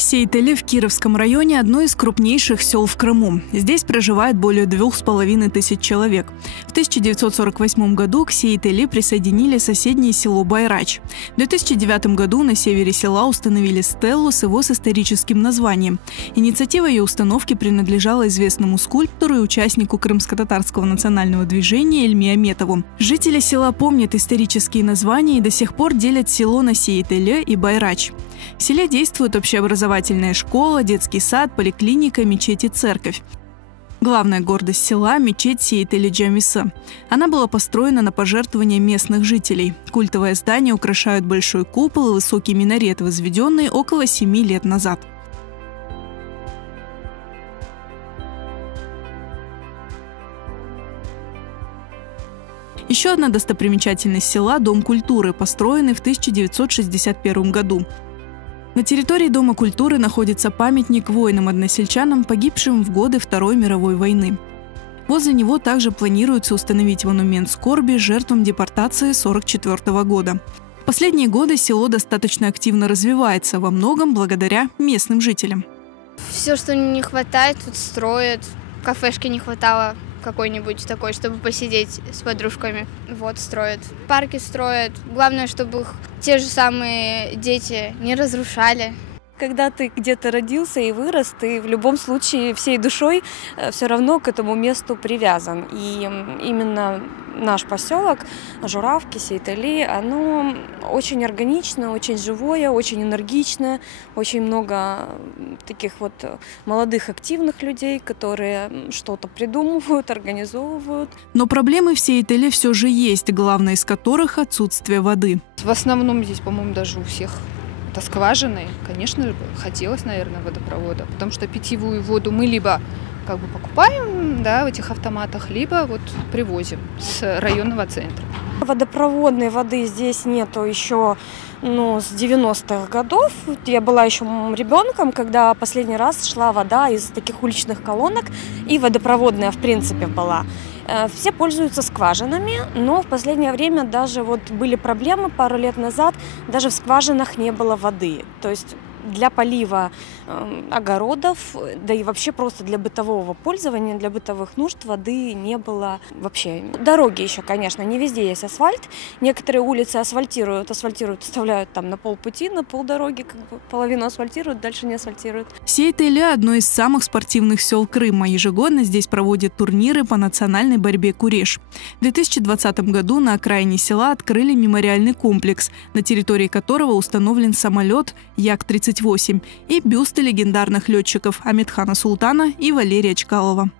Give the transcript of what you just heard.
Сейтели в Кировском районе – одно из крупнейших сел в Крыму. Здесь проживает более 2500 человек. В 1948 году к Сейтели присоединили соседнее село Байрач. В 2009 году на севере села установили стелу с его историческим названием. Инициатива ее установки принадлежала известному скульптору и участнику крымско-татарского национального движения Эльме Аметову. Жители села помнят исторические названия и до сих пор делят село на Сейтели и Байрач. В селе действует общеобразовательная школа, детский сад, поликлиника, мечеть и церковь. Главная гордость села – мечеть Сейтели-Джамиса. Она была построена на пожертвования местных жителей. Культовое здание украшают большой купол и высокий минарет, возведенный около 7 лет назад. Еще одна достопримечательность села – Дом культуры, построенный в 1961 году. На территории Дома культуры находится памятник воинам-односельчанам, погибшим в годы Второй мировой войны. Возле него также планируется установить монумент скорби жертвам депортации 1944 года. В последние годы село достаточно активно развивается, во многом благодаря местным жителям. Все, что не хватает, тут строят. Кафешки не хватало какой-нибудь такой, чтобы посидеть с подружками. Вот, строят. Парки строят. Главное, чтобы их те же самые дети не разрушали. Когда ты где-то родился и вырос, ты в любом случае всей душой все равно к этому месту привязан. И именно наш поселок Журавки, Сейтели, оно очень органично, очень живое, очень энергичное, очень много таких вот молодых активных людей, которые что-то придумывают, организовывают. Но проблемы в Сейтели все же есть, главная из которых – отсутствие воды. В основном здесь, по-моему, даже у всех это скважины. Конечно, хотелось, наверное, водопровода, потому что питьевую воду мы либо покупаем, да, в этих автоматах, либо вот привозим с районного центра. Водопроводной воды здесь нету еще с 90-х годов. Я была еще ребенком, когда последний раз шла вода из таких уличных колонок, и водопроводная в принципе была. Все пользуются скважинами, но в последнее время даже были проблемы пару лет назад, даже в скважинах не было воды. То есть для полива огородов, да и вообще просто для бытового пользования, для бытовых нужд воды не было вообще. Дороги еще, конечно, не везде есть асфальт. Некоторые улицы асфальтируют, оставляют там на полпути, на полдороги, половину асфальтируют, дальше не асфальтируют. Сейтели – одно из самых спортивных сел Крыма. Ежегодно здесь проводят турниры по национальной борьбе куреш. В 2020 году на окраине села открыли мемориальный комплекс, на территории которого установлен самолет Як-38 и бюсты легендарных летчиков Амитхана Султана и Валерия Чкалова.